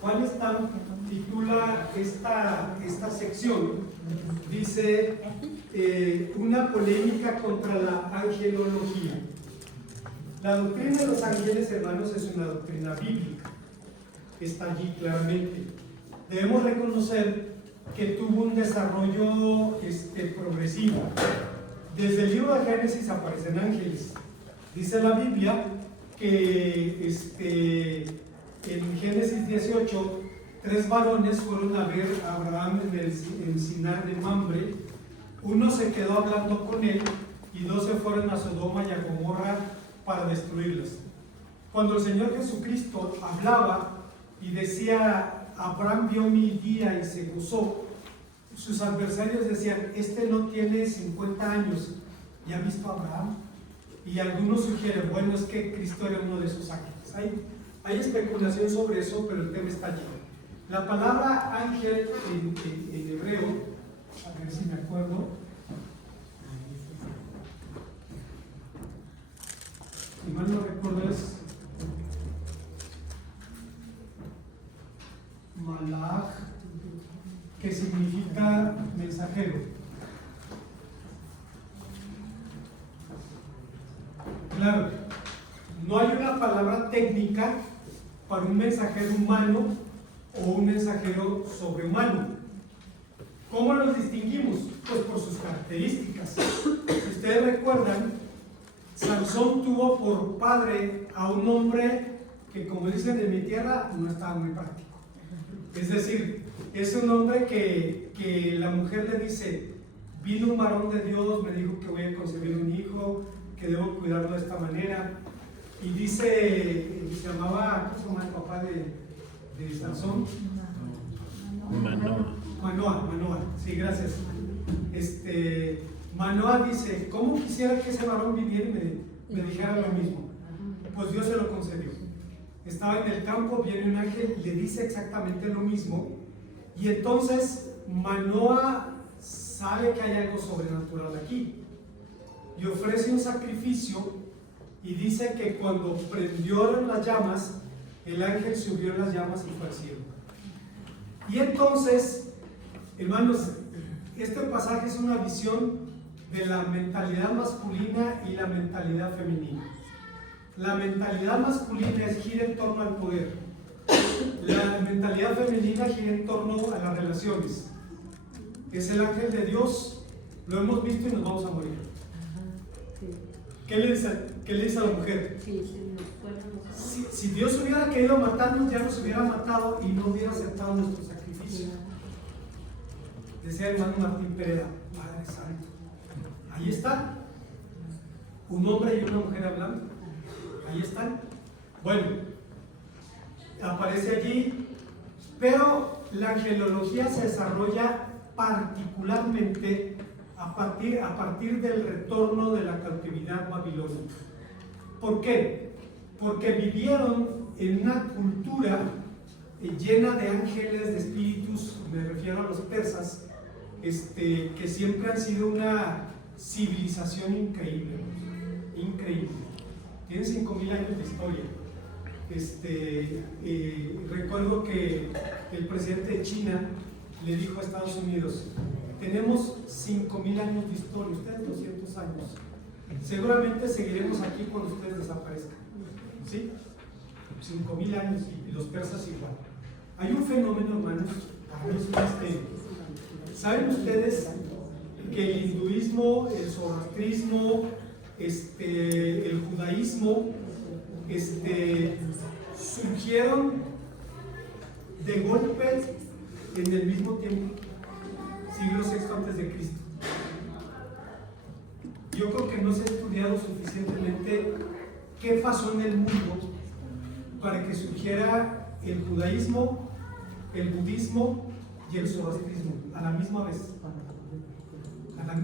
Juan Stam titula esta sección, dice, una polémica contra la angelología. La doctrina de los ángeles, hermanos, es una doctrina bíblica, está allí claramente. Debemos reconocer que tuvo un desarrollo progresivo. Desde el libro de Génesis aparecen ángeles. Dice la Biblia que en Génesis 18, 3 varones fueron a ver a Abraham en el encinar de Mamre. Uno se quedó hablando con él y 2 se fueron a Sodoma y a Gomorra para destruirlas. Cuando el Señor Jesucristo hablaba y decía, Abraham vio mi día y se gozó, sus adversarios decían, este no tiene 50 años y ha visto a Abraham. Y algunos sugieren, bueno, es que Cristo era uno de sus ángeles. Hay especulación sobre eso, pero el tema está allí. La palabra ángel en hebreo, a ver si me acuerdo, si mal no recuerdo, es malach, que significa mensajero. Claro, no hay una palabra técnica para un mensajero humano o un mensajero sobrehumano. ¿Cómo los distinguimos? Pues por sus características. Si ustedes recuerdan, Sansón tuvo por padre a un hombre que, como dicen en mi tierra, no estaba muy práctico. Es decir, es un hombre que la mujer le dice, vino un varón de Dios, me dijo que voy a concebir un hijo, que debo cuidarlo de esta manera. Y dice, se llamaba, ¿cómo se llama el papá de Sansón? Manoah, sí, gracias. Manoah dice, ¿cómo quisiera que ese varón viniera y me dijera lo mismo? Pues Dios se lo concedió. Estaba en el campo, viene un ángel, le dice exactamente lo mismo, y entonces Manoah sabe que hay algo sobrenatural aquí, y ofrece un sacrificio, y dice que cuando prendieron las llamas, el ángel subió en las llamas y fue al cielo. Y entonces, hermanos, este pasaje es una visión de la mentalidad masculina y la mentalidad femenina. La mentalidad masculina gira en torno al poder. La mentalidad femenina gira en torno a las relaciones. Es el ángel de Dios, lo hemos visto y nos vamos a morir. ¿Qué le dice a la mujer? Si Dios hubiera querido matarnos, ya nos hubiera matado y no hubiera aceptado nuestro sacrificio. Decía el hermano Martín Pereda, Padre Santo. Ahí está. Un hombre y una mujer hablando. Ahí están. Bueno, aparece allí, pero la angelología se desarrolla particularmente a partir del retorno de la cautividad babilónica. ¿Por qué? Porque vivieron en una cultura llena de ángeles, de espíritus, me refiero a los persas, que siempre han sido una civilización increíble, increíble. Tienen 5,000 años de historia. Recuerdo que el presidente de China le dijo a Estados Unidos, tenemos 5,000 años de historia, ustedes 200 años. Seguramente seguiremos aquí cuando ustedes desaparezcan. ¿Sí? 5,000 años y los persas igual. Hay un fenómeno, hermanos, para mí es un misterio. ¿Saben ustedes que el hinduismo, el zoroastrismo, el judaísmo, surgieron de golpe en el mismo tiempo, siglo VI antes de Cristo? Yo creo que no se ha estudiado suficientemente qué pasó en el mundo para que surgiera el judaísmo, el budismo y el zoroastrismo a la misma vez.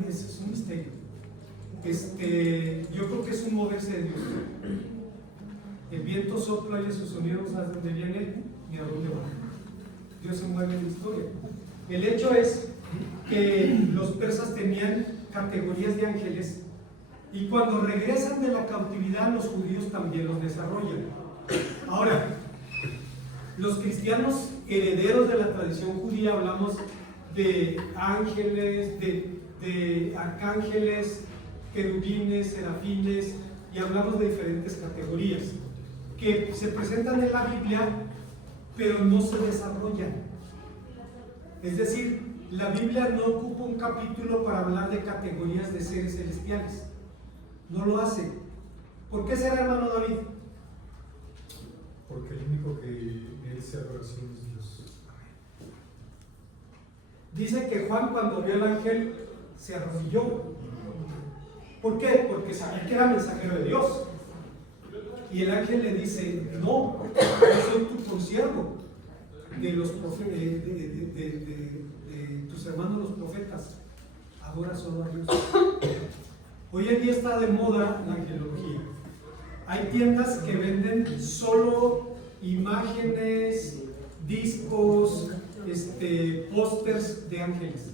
Es un misterio. Yo creo que es un moverse de Dios. El viento sopla y sus sonidos, no sabes dónde viene ni a dónde va. Dios se mueve en la historia. El hecho es que los persas tenían categorías de ángeles y cuando regresan de la cautividad los judíos también los desarrollan. Ahora, Los cristianos herederos de la tradición judía hablamos de ángeles, de arcángeles, querubines, serafines, y hablamos de diferentes categorías que se presentan en la Biblia, pero no se desarrollan. Es decir, la Biblia no ocupa un capítulo para hablar de categorías de seres celestiales. No lo hace. ¿Por qué será, hermano David? Porque el único que merece adoración es Dios. Dice que Juan, cuando vio al ángel, se arrodilló. ¿Por qué? Porque sabía que era mensajero de Dios. Y el ángel le dice: no, yo soy tu consiervo de los de tus hermanos los profetas. Adora solo a Dios. Hoy en día está de moda la angelología. Hay tiendas que venden solo imágenes, discos, pósters de ángeles,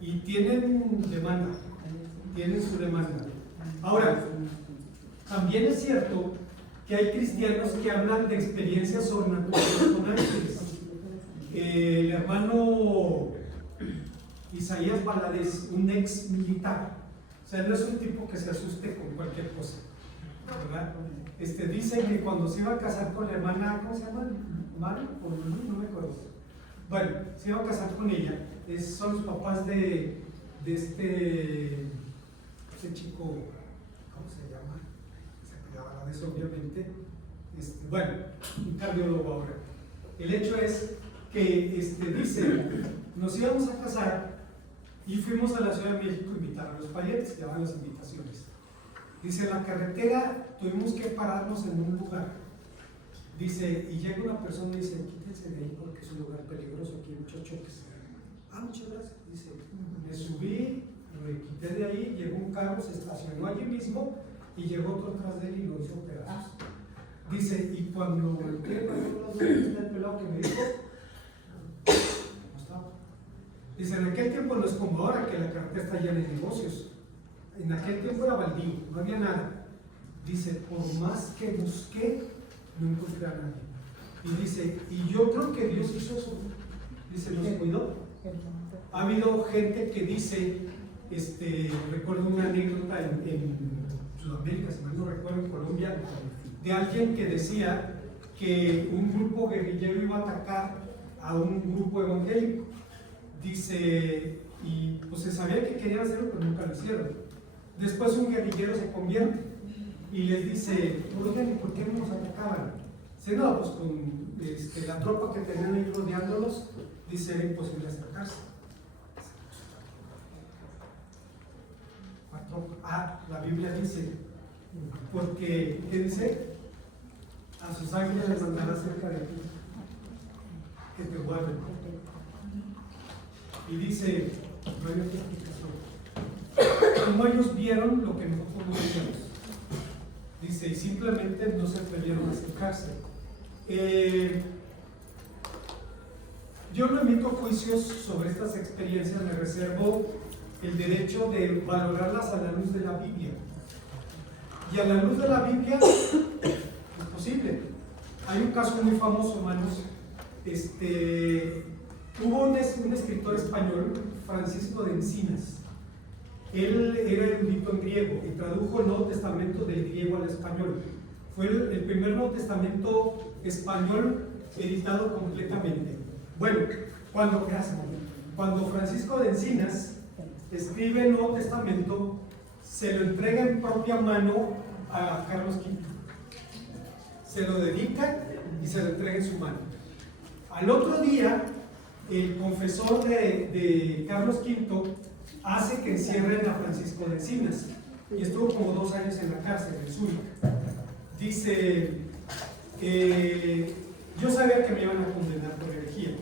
y tienen demanda, tienen su demanda. Ahora, también es cierto que hay cristianos que hablan de experiencias sobrenaturales con ángeles. El hermano Isaías Valadez, un ex militar, o sea, no es un tipo que se asuste con cualquier cosa, ¿verdad? Dice que cuando se iba a casar con la hermana, ¿cómo se llama? ¿Mari? No me acuerdo. Bueno, se iba a casar con ella. Son los papás de este chico, ¿cómo se llama? Se cuidaba de eso, obviamente. Bueno, un cardiólogo ahora. El hecho es que dice, nos íbamos a casar y fuimos a la Ciudad de México a invitar a los parientes, que daban las invitaciones. Dice, en la carretera tuvimos que pararnos en un lugar. Dice, y llega una persona y dice, quítense de ahí porque es un lugar peligroso, aquí hay muchos choques. Muchas gracias. Dice, me subí, me quité de ahí, llegó un carro, se estacionó allí mismo y llegó otro atrás de él y lo hizo pedazos. Dice, y cuando volteé para el pelado que me dijo, no estaba. Dice, en aquel tiempo no es como ahora que la carretera está llena de negocios. En aquel tiempo era baldío, no había nada. Dice, por más que busqué, no encontré a nadie. Y dice, y yo creo que Dios hizo eso. Dice, nos cuidó. Ha habido gente que dice, recuerdo una anécdota en Sudamérica, si mal no recuerdo, en Colombia, de alguien que decía que un grupo guerrillero iba a atacar a un grupo evangélico. Dice, y pues se sabía que querían hacerlo, pero nunca lo hicieron. Después un guerrillero se convierte y les dice, oigan, ¿y por qué no nos atacaban? Dice, no, pues con la tropa que tenían ahí rodeándolos, dice, era imposible acercarse. La Biblia dice, porque, ¿qué dice? A sus ángeles les mandará cerca de ti, que te guarden. Y dice, no hay otra explicación. Como ellos vieron lo que nosotros no vimos. Dice, y simplemente no se atrevieron a acercarse. Yo no emito juicios sobre estas experiencias, me reservo el derecho de valorarlas a la luz de la Biblia. Y a la luz de la Biblia es posible. Hay un caso muy famoso, hermanos. Hubo un escritor español, Francisco de Encinas. Él era erudito en griego y tradujo el Nuevo Testamento del griego al español. Fue el primer Nuevo Testamento español editado completamente. Bueno, cuando Francisco de Encinas escribe el Nuevo Testamento, se lo entrega en propia mano a Carlos V. Se lo dedica y se lo entrega en su mano. Al otro día, el confesor de Carlos V hace que encierren a Francisco de Encinas y estuvo como 2 años en la cárcel, en Zúrich. Dice, yo sabía que me iban a condenar por herejía.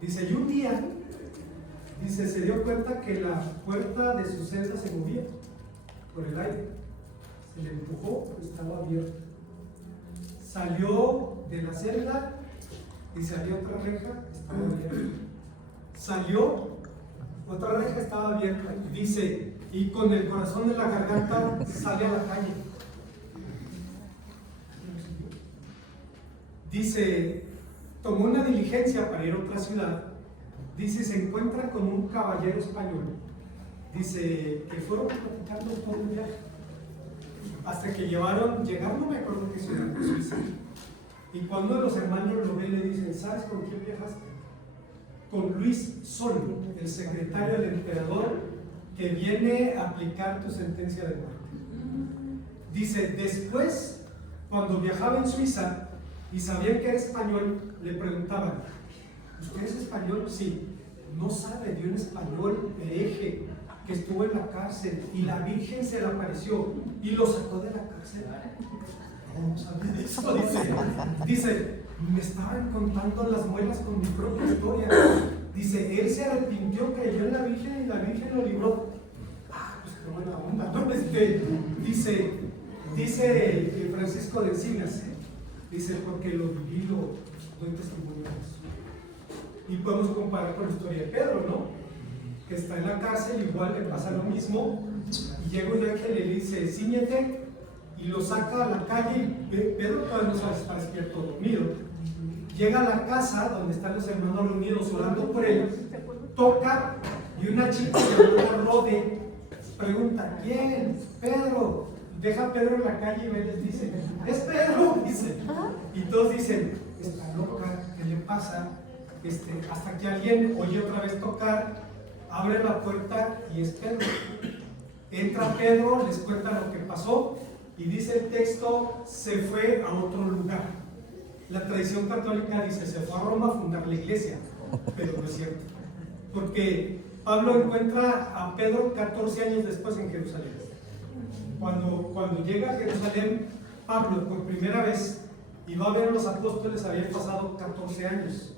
Dice, y un día, dice, se dio cuenta que la puerta de su celda se movía por el aire. Se le empujó, estaba abierta. Salió de la celda y salió otra reja, estaba abierta. Salió, otra reja estaba abierta. Dice, y con el corazón en la garganta sale a la calle. dice, tomó una diligencia para ir a otra ciudad, dice, se encuentra con un caballero español, dice, que fueron platicando todo el viaje, hasta que llegaron, no me acuerdo qué ciudad, de Suiza, y cuando de los hermanos lo ve, le dicen, ¿sabes con quién viajaste? Con Luis Sol, el secretario del emperador, que viene a aplicar tu sentencia de muerte. Dice, después, cuando viajaba en Suiza y sabían que era español, le preguntaban, ¿usted es español? Sí. No sabe de un español hereje que estuvo en la cárcel y la Virgen se le apareció y lo sacó de la cárcel. No sabía de eso, dice, me estaban contando las muelas con mi propia historia. Dice, él se arrepintió, creyó en la Virgen y la Virgen lo libró. Pues qué buena onda, ¿no? Dice Francisco de Encinas, dice, porque lo viví, doy testimonio de eso. Y podemos comparar con la historia de Pedro, ¿no? Que está en la cárcel, igual le pasa lo mismo, y llega un ángel y le dice, cíñete, y lo saca a la calle, y Pedro todavía no está despierto, dormido. Llega a la casa donde están los hermanos reunidos orando por él, toca, y una chica llamada Rode pregunta, ¿quién? Pedro. Deja a Pedro en la calle y les dice, es Pedro, dice. Y todos dicen, está loca, ¿qué le pasa? Hasta que alguien oye otra vez tocar, abre la puerta y es Pedro. Entra Pedro, les cuenta lo que pasó y dice el texto, se fue a otro lugar. La tradición católica dice, se fue a Roma a fundar la iglesia, pero no es cierto. Porque Pablo encuentra a Pedro 14 años después en Jerusalén. Cuando llega a Jerusalén, Pablo por primera vez y va a ver a los apóstoles, habían pasado 14 años.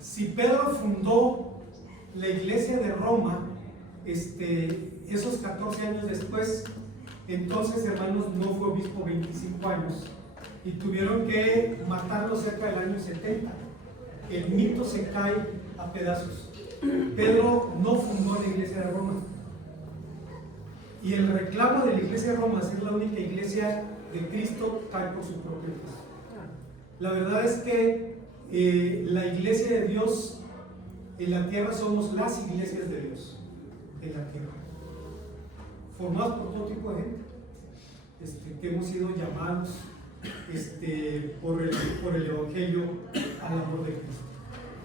Si Pedro fundó la iglesia de Roma, esos 14 años después, entonces, hermanos, no fue obispo 25 años y tuvieron que matarlo cerca del año 70. El mito se cae a pedazos. Pedro no fundó la iglesia de Roma. Y el reclamo de la iglesia de Roma, ser la única iglesia de Cristo, cae por su propio peso. La verdad es que la iglesia de Dios en la tierra somos las iglesias de Dios en la tierra, formados por todo tipo de gente, que hemos sido llamados por el Evangelio al amor de Cristo.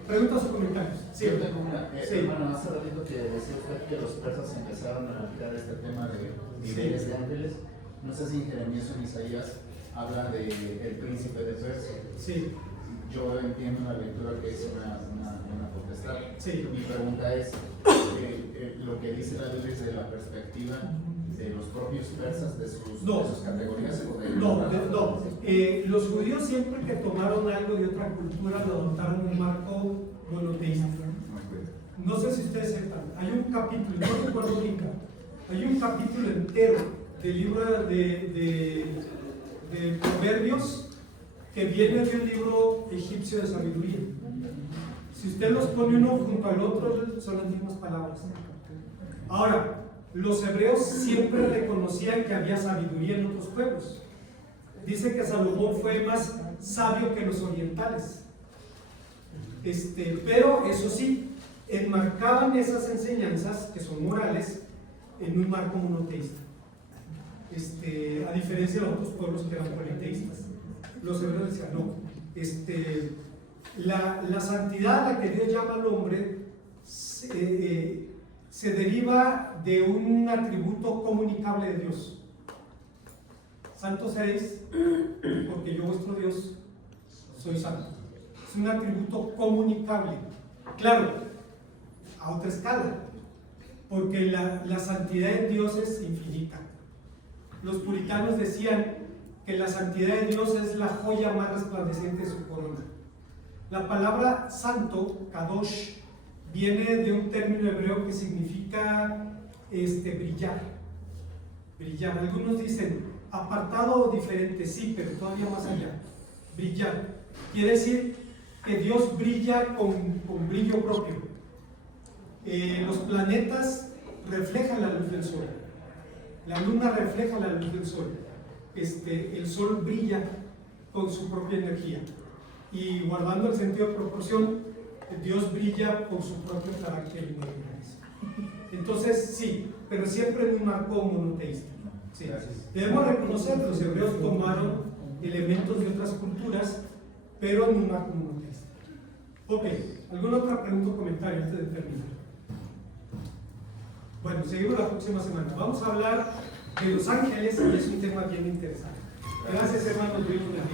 ¿Preguntas o comentarios? Sí, yo tengo una. Hermano, hace ratito que decía usted que los persas empezaron a aplicar este tema de niveles de ángeles. No sé si en Jeremías o en Isaías habla de el príncipe de Persia. Sí. Yo entiendo la lectura que es una potestad. Sí. Mi pregunta es, lo que dice la Biblia es de la perspectiva de los propios persas, de sus categorías. No. Los judíos siempre que tomaron algo de otra cultura lo adoptaron en un marco monoteísta. No sé si ustedes sepan, hay un capítulo, no recuerdo nunca, hay un capítulo entero del libro de Proverbios que viene de un libro egipcio de sabiduría. Si usted los pone uno junto al otro, son las mismas palabras. Ahora, los hebreos siempre reconocían que había sabiduría en otros pueblos. Dice que Salomón fue más sabio que los orientales. Pero eso sí, enmarcaban esas enseñanzas, que son morales, en un marco monoteísta. A diferencia de otros pueblos que eran politeístas. Los hebreos decían, no. La santidad a la que Dios llama al hombre se deriva de un atributo comunicable de Dios. Santos seréis, porque yo vuestro Dios soy santo. Es un atributo comunicable. Claro, a otra escala, porque la santidad de Dios es infinita. Los puritanos decían que la santidad de Dios es la joya más resplandeciente de su corona. La palabra santo, kadosh, viene de un término hebreo que significa brillar. Brillar. Algunos dicen apartado o diferente, sí, pero todavía más allá. Brillar. Quiere decir que Dios brilla con brillo propio. Los planetas reflejan la luz del sol. La luna refleja la luz del sol. El sol brilla con su propia energía. y guardando el sentido de proporción, Dios brilla por su propio carácter y naturaleza. Entonces, sí, pero siempre en un marco monoteísta. Sí. Debemos reconocer que los hebreos tomaron elementos de otras culturas, pero en un marco monoteísta. Ok, ¿alguna otra pregunta o comentario antes de terminar? Bueno, seguimos la próxima semana. Vamos a hablar de los ángeles y es un tema bien interesante. Gracias, hermanos. Dios los bendiga.